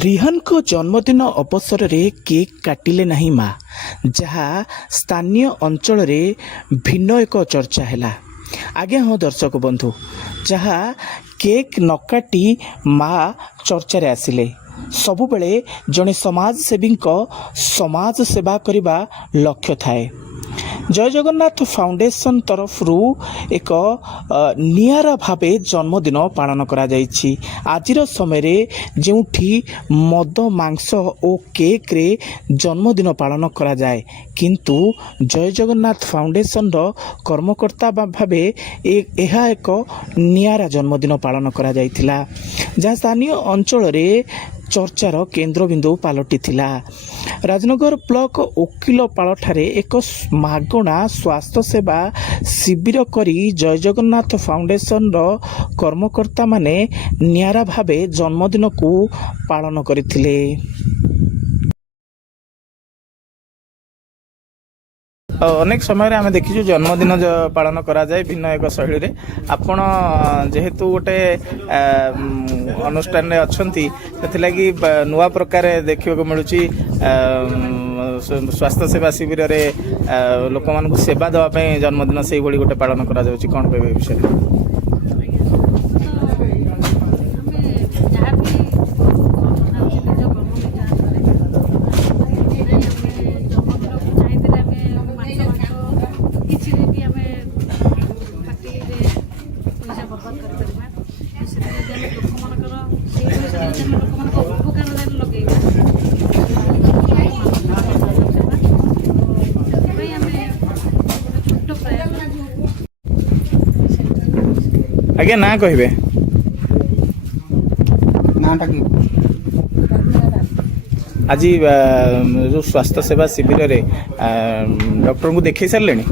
रिहान को जन्मदिन अवसर में केक काटिले नहीं माँ जहाँ स्थानीय अंचल भिन्न एक चर्चा है। आज्ञा हाँ दर्शक बंधु जहाँ केक न काटी माँ चर्चा आसिले सबुबले जड़े समाजसेवी समाज सेवा करने लक्ष्य थाए। जय जगन्नाथ फाउंडेशन तरफ एक नियारा भावे जन्मदिन पालन करा जायछि। आजिर समय जोठी मद मांस और केक रे जन्मदिन पालन करा जाए किंतु जय जगन्नाथ फाउंडेशन कर्मकर्ता भावे यह एक नियारा जन्मदिन पालन करा जायथिला जहाँ स्थानीय अंचल चर्चार केन्द्रबिंदु पलटि राजनगर ब्लॉक ओकिलपाड़ ठारे एक मागणा स्वास्थ्य सेवा शिविर करी जय जगन्नाथ फाउंडेशन कर्मकर्ता माने नियारा भावे जन्मदिन को पालन करथिले। अनेक समय आम देखीचु जन्मदिन पालन करा जाए भिन्न एक शैली रे। आपण जेहेतु गोटे अनुष्ठान अच्छी से नुआ प्रकार देखा मिलूँ स्वास्थ्य सेवा शिविर रे लोक मान सेवा देवाई जन्मदिन से गोटे पालन करा जाउछि। कौन कहबे विषय में? आज्ञा ना कहबे आज जो स्वास्थ्य सेवा शिविर रे डॉक्टर को देखे सारे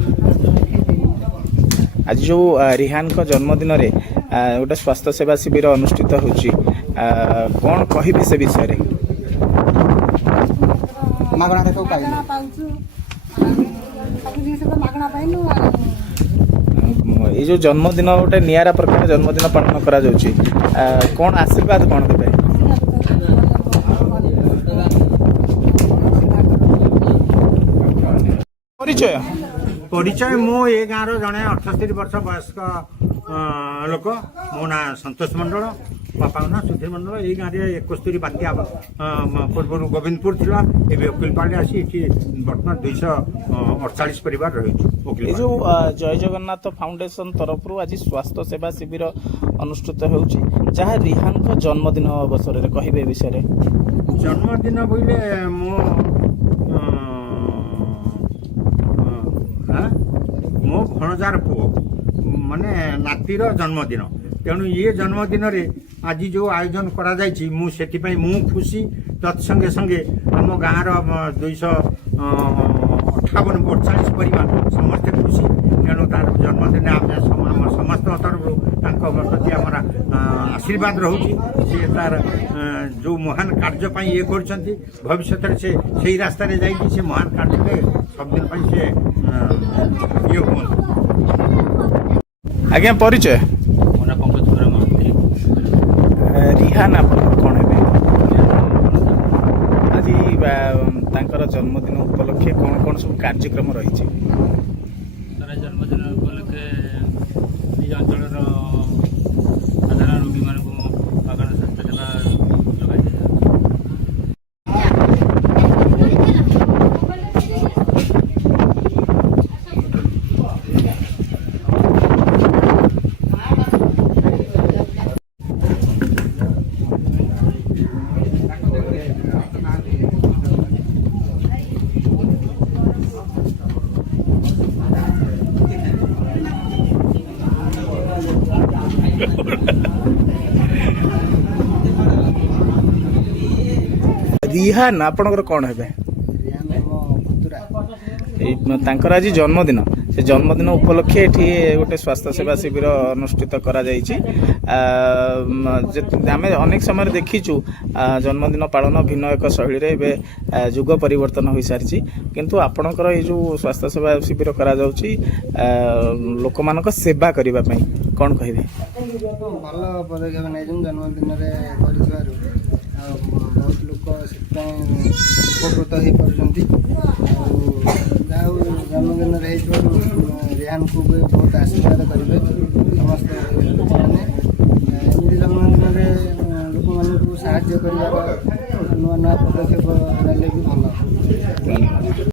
आज जो रिहान का जन्मदिन रे गोटे स्वास्थ्य सेवा शिविर अनुष्ठित होची कौन कहबे से विषय रे? ये जो जन्मदिन गोटे नियारा प्रकार जन्मदिन पालन करा जाउछि कौन आशीर्वाद कौन देबे? परिचय परिचय मो ए गाँव जड़े 78 वर्ष वयस्क लोक मो ना संतोष मंडल बापा ना सुधीर मंडल। ये गाँव में 71 बात्या पूर्व गोविंदपुर थिला एबे ओकिलपाड़े आसी बर्तमान 248 परिवार रही। जो जय जगन्नाथ फाउंडेशन तरफ आज स्वास्थ्य सेवा शिविर अनुष्ठित होउछि जहाँ रिहान को जन्मदिन अवसर में कहबे विषय रे? जन्मदिन बोले मो भणजार पुओ माने नातीर जन्मदिन तेणु ये जन्मदिन रे आज जो आयोजन करा जायछि मु सेति पई मु खुशी तत्संगे संगे आम गाँव 248 परिवार समस्ते खुशी। तेणु तार जन्मदिन आम समस्त तरफ प्रति आम आशीर्वाद रोचे सी तार जो महान कार्य पाई ये करछंती भविष्य से सही रास्ता रे जाई से महान कार्य सब दिन पाई से ये हो। आज्ञा परिचय मोना पंकज महांती रिहान आपन कौन है आज तांकर जन्मदिन उपलक्षे कौन कौन सब कार्यक्रम रही? जन्मदिन उपलक्षे निज अंचल साधारण रोगी मान मागणा स्वास्थ्य सेवा लगे। रिहान आपणकर कौन है? आज जन्मदिन से जन्मदिन उपलक्षे ये गोटे स्वास्थ्य सेवा शिविर अनुष्ठित करा जायछि। आमे अनेक समय देखीचु जन्मदिन पालन भिन्न एक शैली रे जुग परिवर्तन हो सारी किंतु आपणकर ये जो स्वास्थ्य सेवा शिविर करा जाउछि लोक मानक सेवा करिबा पई कौन कहबे? भल पदक्षेप नै जन्मदिन रे बहुत ସେଥିପାଇଁ ଉପକୃତ ହେଇପାରୁଛନ୍ତି। ଆଉ ଯାହା ହଉ ଜନ୍ମଦିନରେ ହେଇଥିବାରୁ ରେହାନ୍କୁ ବି ବହୁତ ଆଶୀର୍ବାଦ କରିବେ ସମସ୍ତେ ଲୋକମାନେ। ଏମିତି ଜନ୍ମଦିନରେ ଲୋକମାନଙ୍କୁ ସାହାଯ୍ୟ କରିବାର ନୂଆ ନୂଆ ପଦକ୍ଷେପ ନେଲେ ବି ଭଲ।